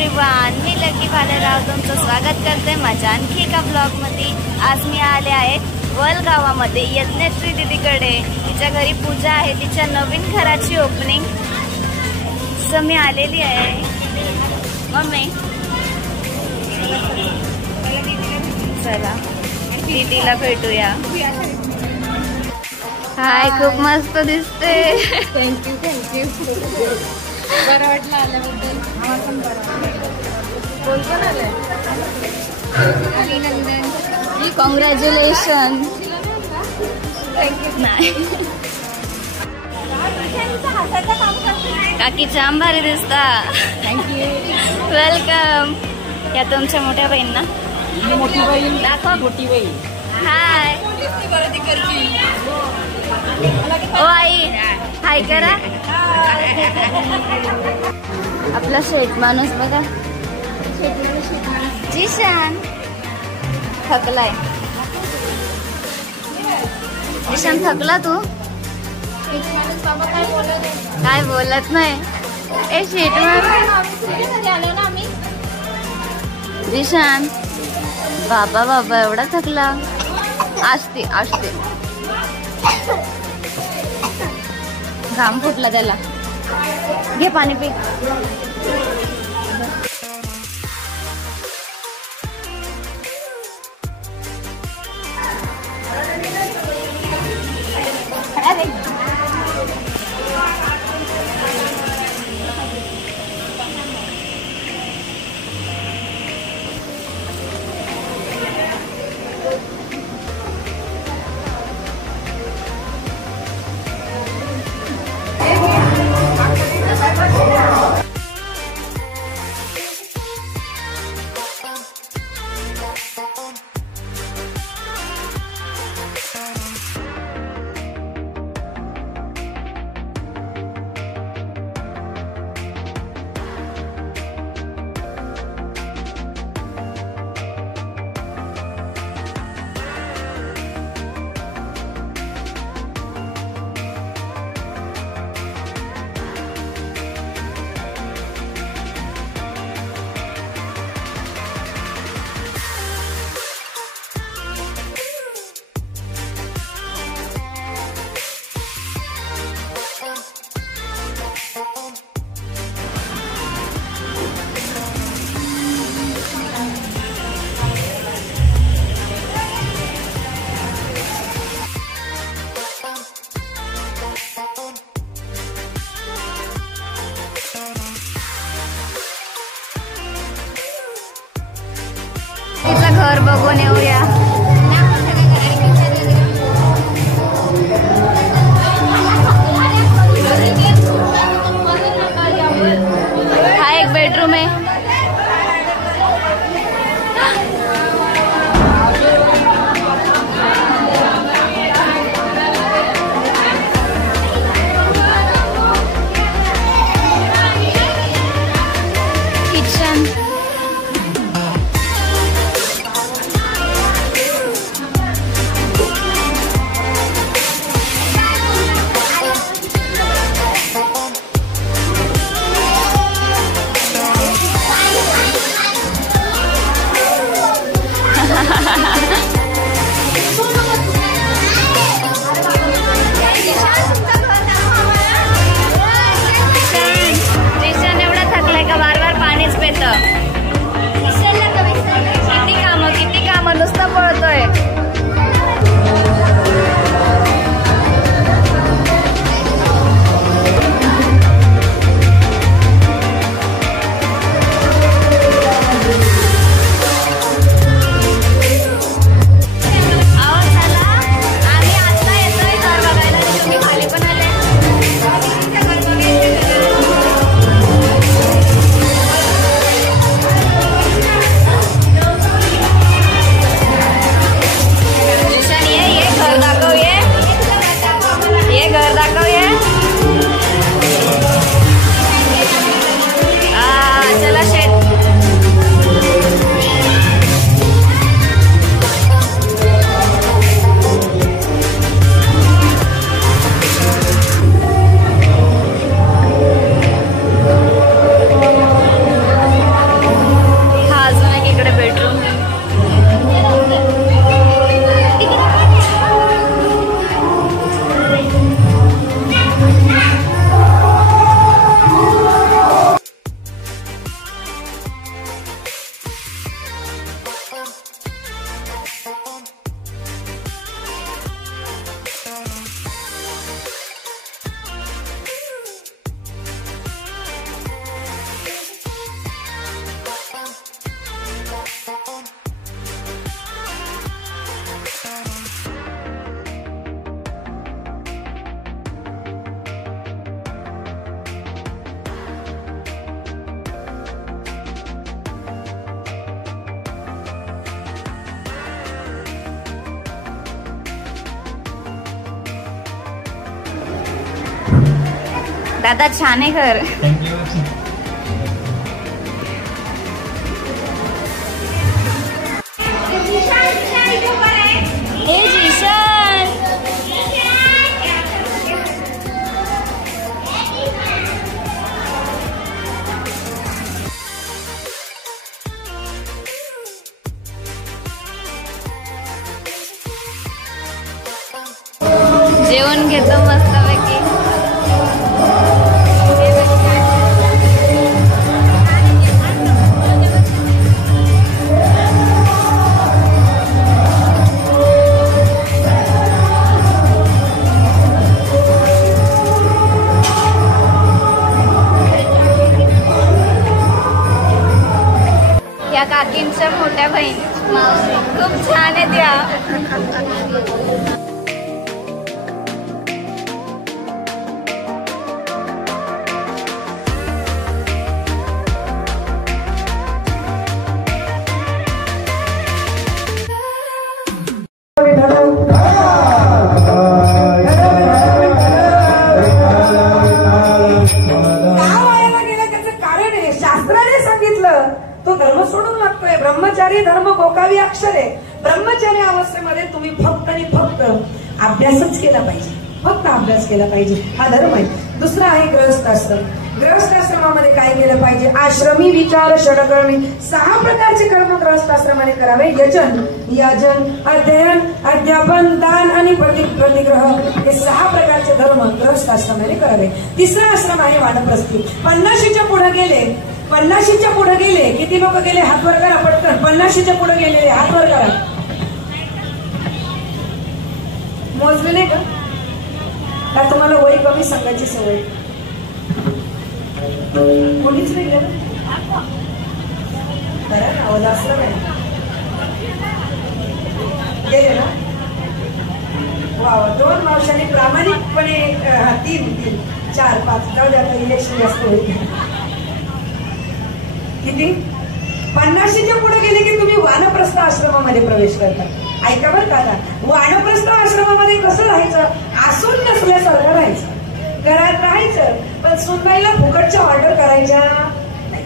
Everyone, मी lucky Bhalerao तुमचं स्वागत करते माझ्या आणखी एका ब्लॉगमध्ये। आज मी आले आहे वलगावामध्ये यज्ञश्री दीदीकडे। तिच्या घरी पूजा आहे, तिच्या नवीन घराची ओपनिंग सो मी आलेली आहे। मम्मी चला दीदीला भेटूया। हाय, खूप मस्त दिसते। थँक्यू बरं वाटलं आल्याबद्दल। आम्हाला पण बरं वाटलं। कोण कोण आलंय? अभिनंदन, कॉंग्रॅच्युलेशन। नाही काकी जाम भारी दिसता। Thank you, welcome. या तुमच्या मोठ्या बहीण ना? मोठी बहीण दाखव। मोठी बहीण हाय ओ आई, हाय करा। आपला शेट माणूस बघा, जिशान थकलाय। जिशान थकला तू? काय बोलत नाही। ए शेट जिशान, बाबा बाबा एवढा थकला। असते असते, घाम फुटला त्याला। घे पाणी पी। घर बघून येऊया। हा एक बेडरूम आहे। किचन, एवढा थकलाय का बार बार पाणीच पेत। किती काम नुसतं पळतोय। दादा छान आहे घर. हे जिशान जेवण घेतो मस्तपैकी. या काकींच्या मोठ्या बहीण मावशी खूप छान आहे त्या. तो धर्म सोडून लागतोय. ब्रह्मचारी धर्म गोकावी अक्षर आहे. ब्रह्मचारी अवस्थेमध्ये तुम्ही फक्त आणि फक्त अभ्यासच केला पाहिजे. फक्त अभ्यास केला पाहिजे, हा धर्म आहे. दुसरा आहे गृहस्थाश्रम. गृहस्थाश्रमामध्ये काय केलं पाहिजे? आश्रमी विचार षडकर्मी 6 प्रकारचे कर्म गृहस्थाश्रमाने करावे. यजन, याजन, अध्ययन, अध्यापन, दान आणि प्रतिग्रह हे 6 प्रकारचे धर्म गृहस्थाश्रमाने करावे. तिसरा आश्रम आहे वानप्रस्थी. 50च्या पुढे गेले, 50च्या पुढे गेले. किती लोक गेले? हात वर करा पटकन. 50च्या पुढे गेलेले हात वर करा. मोजले नाही का तुम्हाला वय कमी सांगायची सवय? कोणीच नाही गेलं बरं. आवाज असलं नाही गेले ना. वा, 2 मावशांनी प्रामाणिकपणे 3, 4, 5 जाऊ द्या. इलेक्शन जास्त होईल. किती? 50च्या पुढे गेले की तुम्ही वानप्रस्थ आश्रमामध्ये प्रवेश करता. ऐका बरं का आता. वानप्रस्थ आश्रमामध्ये कसं राहायचं? आसून नसल्यासारखं राहायचं. घरात राहायचं, पण सुनबाईला फुकटच्या ऑर्डर करायच्या नाही.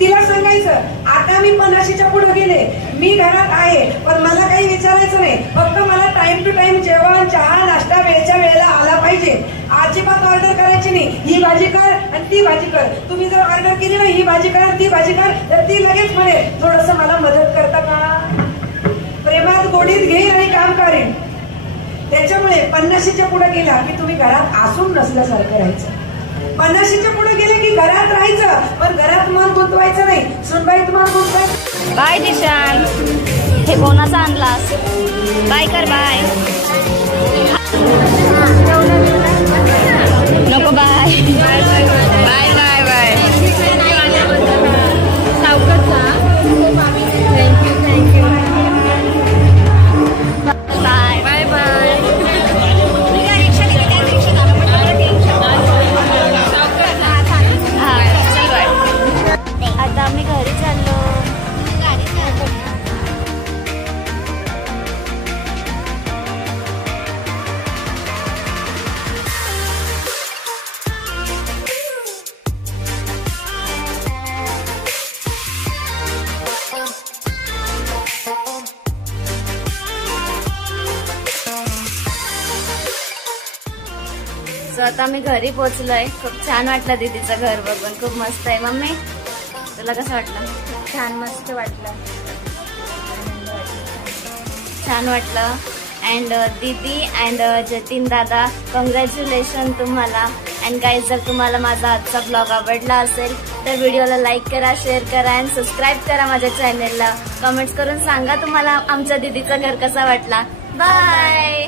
तिला सांगायचं आता मी 50च्या पुढे गेले, मी घरात आहे, पण मला काही विचारायचं नाही. फक्त मला टाइम टू टाइम जेवण, चहा, नाश्ता वेळच्या वेळेला आला पाहिजे. अजिबात ऑर्डर करायची नाही. ही भाजी कर आणि ती भाजी कर. तुम्ही जर ऑर्डर केली ना ही भाजी कर ती भाजी कर, तर ती लगेच म्हणेल थोडस मला मदत करता का? प्रेमात गोडीत घेईन आणि काम करेन. त्याच्यामुळे 50च्या पुढे गेला की तुम्ही घरात आसून नसल्यासारखं राहायचं. 50च्या पुढे गेले की घरात राहायचं, पण घरात मन गुंतवायचं नाही. सुनबाईत मन गुंतवायचं. बाय दिशान. हे कोणाचा आणलास? बाय कर. बाय नको. Bye bye bye bye bye. Thank you. Bye bye bye. आता आम्ही घरी चाललो. सो आता मी घरी पोहोचलोय. खूप छान वाटलं दीदीचं घर बघून. खूप मस्त आहे. मम्मी तुला कसं वाटलं? छान मस्त वाटलं. छान वाटलं. अँड दीदी अँड जतीन दादा कॉंग्रॅच्युलेशन तुम्हाला. अँड गाईज जर तुम्हाला माझा आजचा ब्लॉग आवडला असेल तर व्हिडिओला लाईक करा, शेअर करा अँड सबस्क्राईब करा माझ्या चॅनेलला. कमेंट्स करून सांगा तुम्हाला आमच्या दीदीचं घर कसा वाटला. बाय.